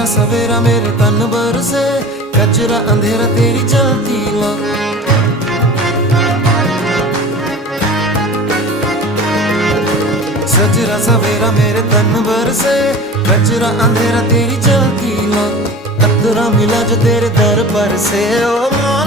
सजरा सवेरा मेरे तन बरसे, कचरा अंधेरा तेरी जलती ला। सजरा सवेरा मेरे तन बरसे, कचरा अंधेरा तेरी जलती ला। अतरा मिला जो तेरे दर पर से, ओ